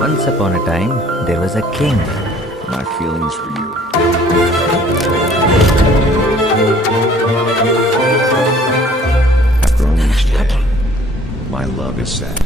Once upon a time, there was a king. My feelings for you. Have grown each day. My love is sad.